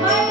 Bye.